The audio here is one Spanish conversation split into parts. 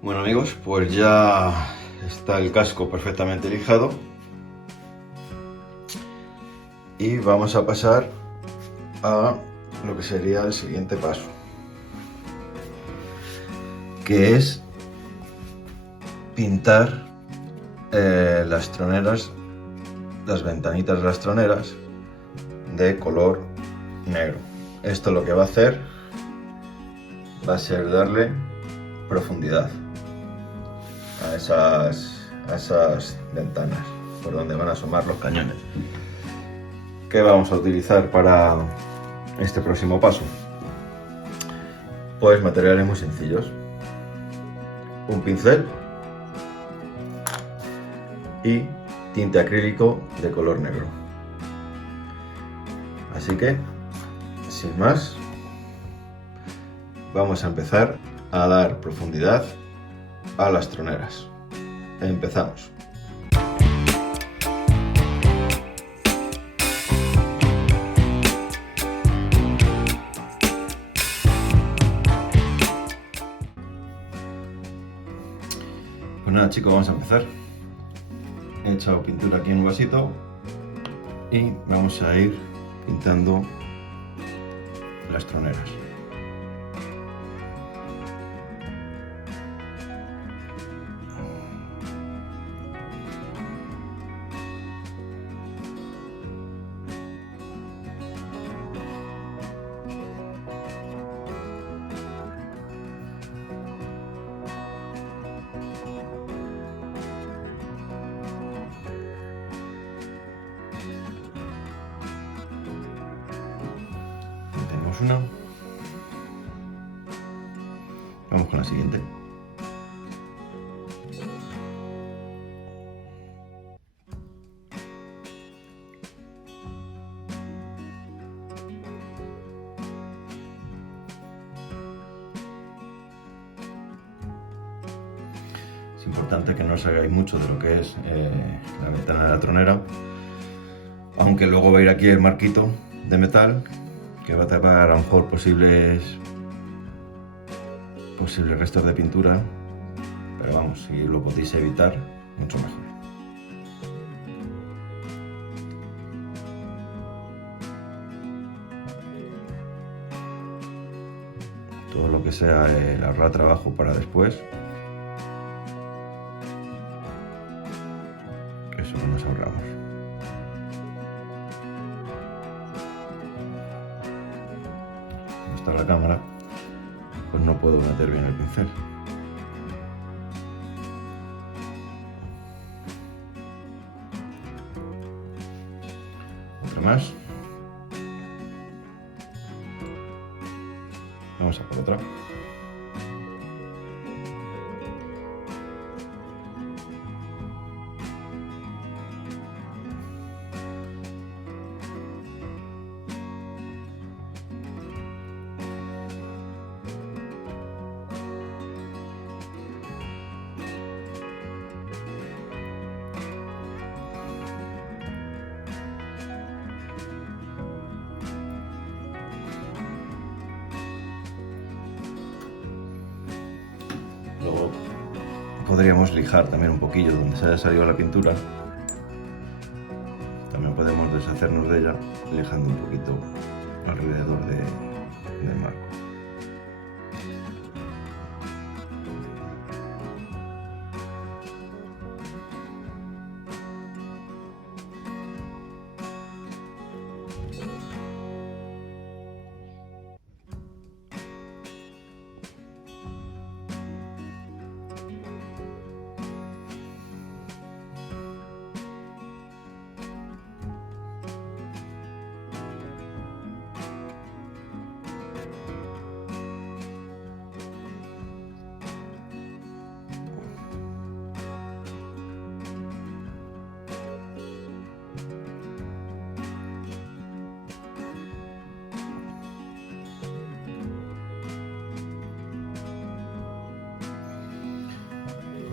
Bueno amigos, pues ya está el casco perfectamente lijado y vamos a pasar a lo que sería el siguiente paso, que es pintar las troneras, las ventanitas de las troneras de color negro. Esto lo que va a hacer va a ser darle profundidad a esas ventanas por donde van a asomar los cañones. ¿Qué vamos a utilizar para este próximo paso? Pues materiales muy sencillos: un pincel y tinte acrílico de color negro. Así que, sin más, vamos a empezar a dar profundidad a las troneras. Empezamos. Pues nada chicos, vamos a empezar. He echado pintura aquí en un vasito y vamos a ir pintando las troneras. Tenemos una. Vamos con la siguiente. Es importante que no os hagáis mucho de lo que es la ventana de la tronera, aunque luego va a ir aquí el marquito de metal que va a tapar a lo mejor posibles restos de pintura, pero vamos, si lo podéis evitar, mucho mejor. Todo lo que sea el ahorrar trabajo para después, eso que nos ahorramos. No está la cámara, pues no puedo meter bien el pincel. Otra más. Vamos a por otra. Luego podríamos lijar también un poquillo donde se haya salido la pintura. También podemos deshacernos de ella lijando un poquito alrededor del marco.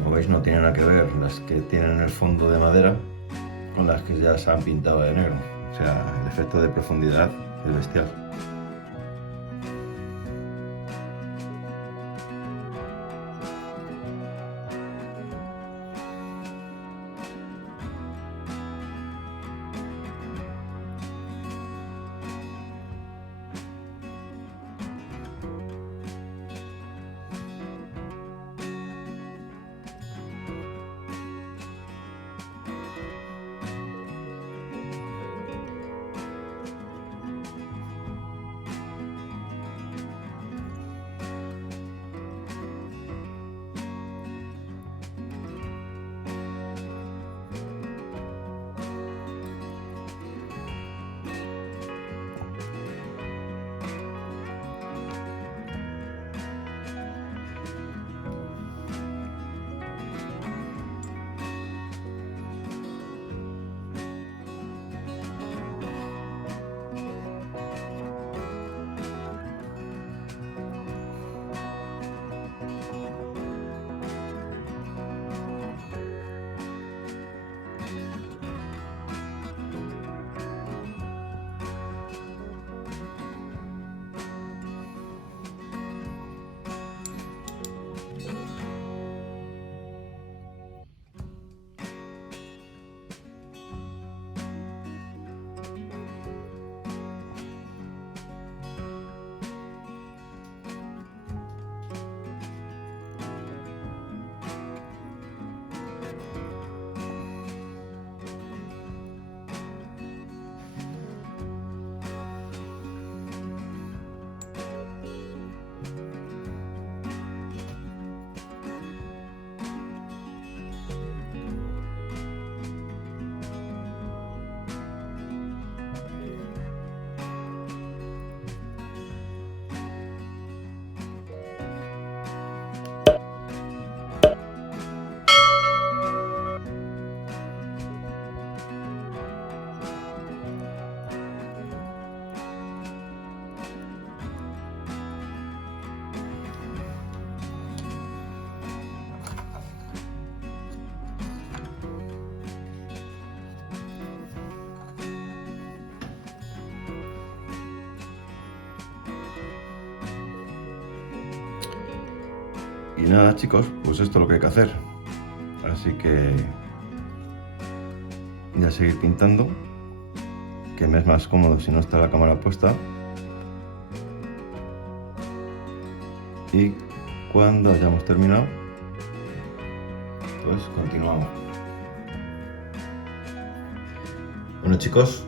Como veis, no tiene nada que ver las que tienen el fondo de madera con las que ya se han pintado de negro. O sea, el efecto de profundidad es bestial. Y nada, chicos, pues esto es lo que hay que hacer. Así que ya seguir pintando, que me es más cómodo si no está la cámara puesta. Y cuando hayamos terminado, pues continuamos. Bueno, chicos,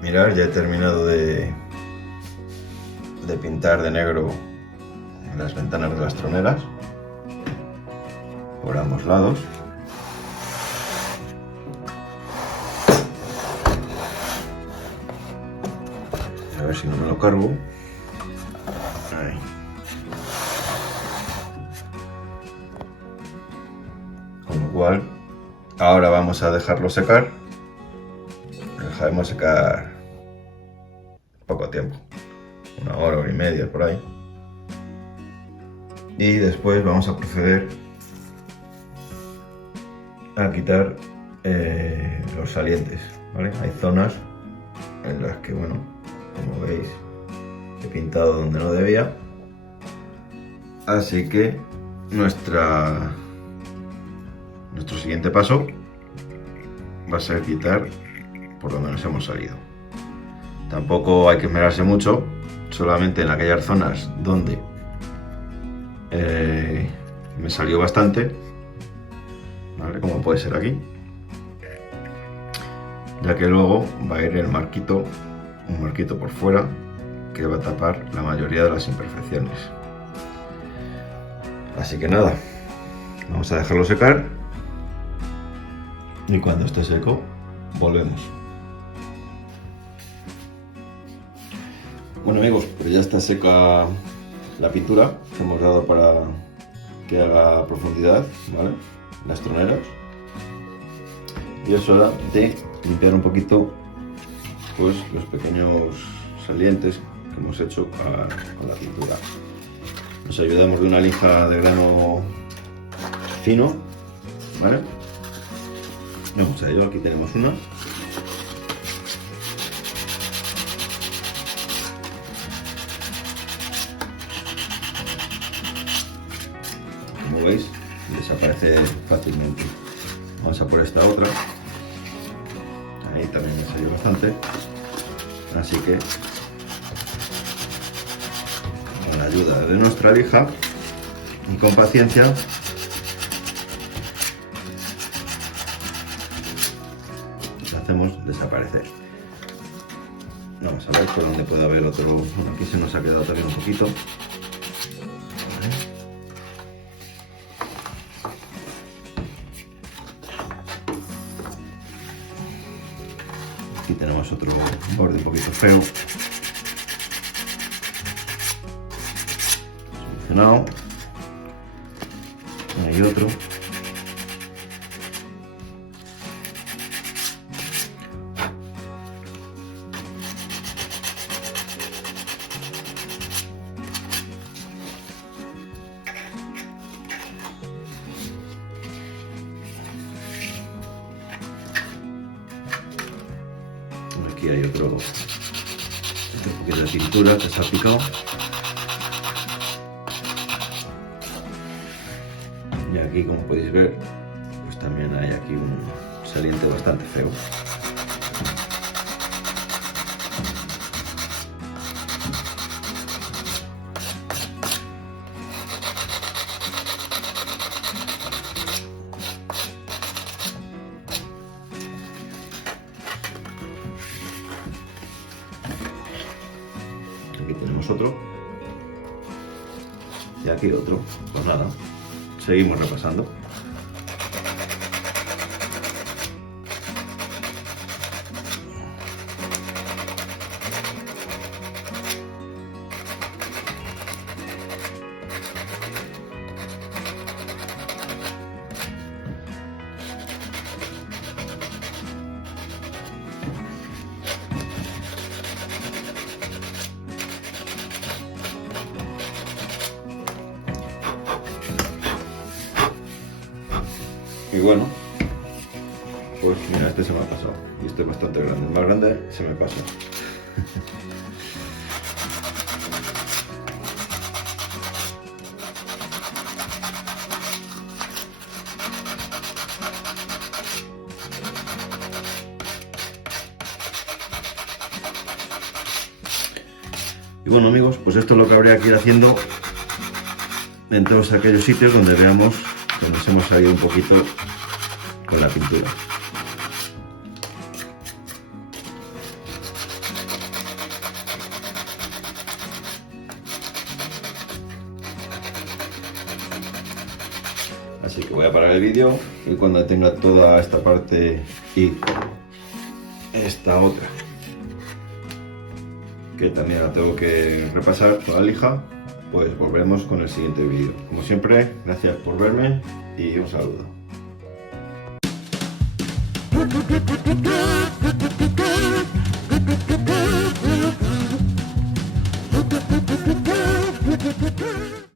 mirad, ya he terminado de pintar de negro las ventanas de las troneras por ambos lados. A ver si no me lo cargo. Ahí. Con lo cual, ahora vamos a dejarlo secar. Lo dejaremos secar poco tiempo, 1 hora, 1 hora y media por ahí. Y después vamos a proceder a quitar los salientes, ¿vale? Hay zonas en las que, bueno, como veis, he pintado donde no debía, así que nuestro siguiente paso va a ser quitar por donde nos hemos salido. Tampoco hay que esmerarse mucho, solamente en aquellas zonas donde me salió bastante, ¿vale? Como puede ser aquí, ya que luego va a ir el marquito, un marquito por fuera que va a tapar la mayoría de las imperfecciones. Así que nada, vamos a dejarlo secar y cuando esté seco volvemos. Bueno, amigos, pues ya está seca la pintura que hemos dado para que haga profundidad, ¿vale? Las troneras, y es hora de limpiar un poquito, pues, los pequeños salientes que hemos hecho con la pintura. Nos ayudamos de una lija de grano fino, ¿vale? Vamos a ello. Aquí tenemos una. Como veis, desaparece fácilmente. Vamos a por esta otra. Ahí también me salió bastante. Así que, con la ayuda de nuestra lija y con paciencia, la hacemos desaparecer. Vamos a ver por dónde puede haber otro. Bueno, aquí se nos ha quedado también un poquito. Aquí tenemos otro borde un poquito feo. Solucionado. Hay otro. Aquí hay otro poquito de pintura que se ha picado. Y aquí, como podéis ver, pues también hay aquí un saliente bastante feo. Aquí tenemos otro. Y aquí otro. Pues nada, seguimos repasando. Y bueno, pues mira, este se me ha pasado. Y este es bastante grande. El más grande se me pasa. Y bueno amigos, pues esto es lo que habría que ir haciendo en todos aquellos sitios donde veamos que nos hemos salido un poquito con la pintura. Así que voy a parar el vídeo y cuando tenga toda esta parte y esta otra, que también la tengo que repasar con la lija, pues volvemos con el siguiente vídeo. Como siempre, gracias por verme y un saludo.